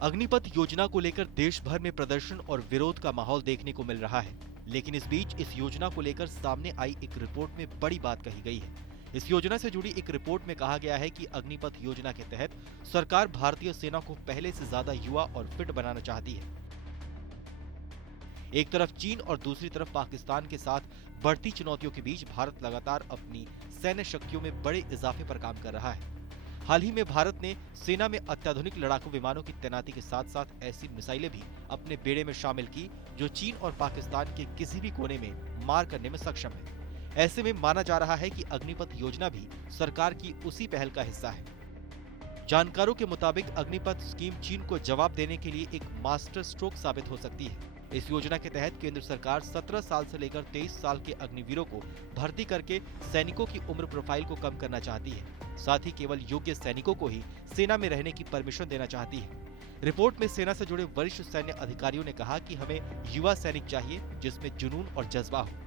अग्निपथ योजना को लेकर देश भर में प्रदर्शन और विरोध का माहौल देखने को मिल रहा है, लेकिन इस बीच इस योजना को लेकर सामने आई एक रिपोर्ट में बड़ी बात कही गई है। इस योजना से जुड़ी एक रिपोर्ट में कहा गया है कि अग्निपथ योजना के तहत सरकार भारतीय सेना को पहले से ज्यादा युवा और फिट बनाना चाहती है। एक तरफ चीन और दूसरी तरफ पाकिस्तान के साथ बढ़ती चुनौतियों के बीच भारत लगातार अपनी सैन्य शक्तियों में बड़े इजाफे पर काम कर रहा है। हाल ही में भारत ने सेना में अत्याधुनिक लड़ाकू विमानों की तैनाती के साथ साथ ऐसी मिसाइलें भी अपने बेड़े में शामिल की जो चीन और पाकिस्तान के किसी भी कोने में मार करने में सक्षम है। ऐसे में माना जा रहा है कि अग्निपथ योजना भी सरकार की उसी पहल का हिस्सा है। जानकारों के मुताबिक अग्निपथ स्कीम चीन को जवाब देने के लिए एक मास्टर स्ट्रोक साबित हो सकती है। इस योजना के तहत केंद्र सरकार 17 साल से लेकर 23 साल के अग्निवीरों को भर्ती करके सैनिकों की उम्र प्रोफाइल को कम करना चाहती है। साथ ही केवल योग्य सैनिकों को ही सेना में रहने की परमिशन देना चाहती है। रिपोर्ट में सेना से जुड़े वरिष्ठ सैन्य अधिकारियों ने कहा कि हमें युवा सैनिक चाहिए जिसमें जुनून और जज्बा हो।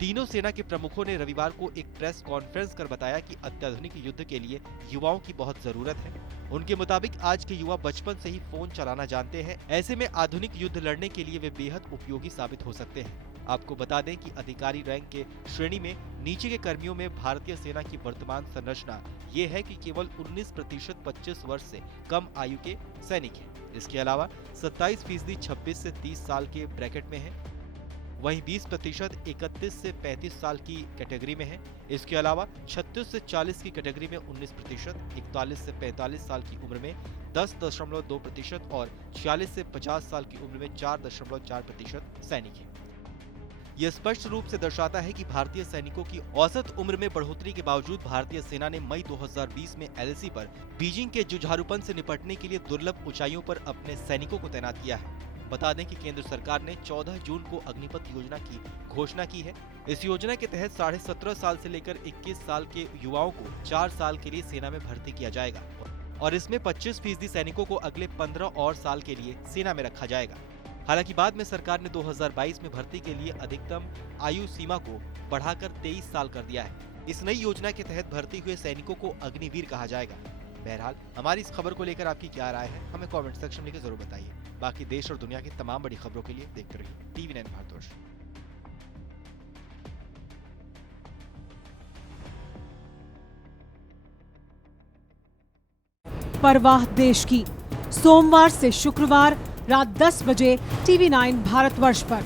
तीनों सेना के प्रमुखों ने रविवार को एक प्रेस कॉन्फ्रेंस कर बताया कि अत्याधुनिक युद्ध के लिए युवाओं की बहुत जरूरत है। उनके मुताबिक आज के युवा बचपन से ही फोन चलाना जानते हैं। ऐसे में आधुनिक युद्ध लड़ने के लिए वे बेहद उपयोगी साबित हो सकते हैं। आपको बता दें कि अधिकारी रैंक के श्रेणी में नीचे के कर्मियों में भारतीय सेना की वर्तमान संरचना ये है कि केवल 19% 25 वर्ष से कम आयु के सैनिक हैं। इसके अलावा 27% 26 से 30 साल के ब्रैकेट में है। वहीं 20% 31 से 35 साल की कैटेगरी में है। इसके अलावा 36 से 40 की कैटेगरी में 19%, 41 से 45 साल की उम्र में 10.2% और 46 से 50 साल की उम्र में 4.4% सैनिक हैं। यह स्पष्ट रूप से दर्शाता है कि भारतीय सैनिकों की औसत उम्र में बढ़ोतरी के बावजूद भारतीय सेना ने मई 2020 में एलएसी पर बीजिंग के जुझारूपन से निपटने के लिए दुर्लभ ऊंचाइयों पर अपने सैनिकों को तैनात किया है। बता दें कि केंद्र सरकार ने 14 जून को अग्निपथ योजना की घोषणा की है। इस योजना के तहत 17.5 साल से लेकर 21 साल के युवाओं को 4 साल के लिए सेना में भर्ती किया जाएगा और इसमें 25% सैनिकों को अगले 15 और साल के लिए सेना में रखा जाएगा। हालांकि बाद में सरकार ने 2022 में भर्ती के लिए अधिकतम आयु सीमा को बढ़ाकर 23 साल कर दिया है। इस नई योजना के तहत भर्ती हुए सैनिकों को अग्निवीर कहा जाएगा। बहरहाल हमारी इस खबर को लेकर आपकी क्या राय है, हमें कमेंट सेक्शन में लिखकर जरूर बताइए। बाकी देश और दुनिया की तमाम बड़ी खबरों के लिए देखते रहिए TV9 भारतवर्ष। परवाह देश की, सोमवार से शुक्रवार रात 10 बजे TV9 भारतवर्ष पर।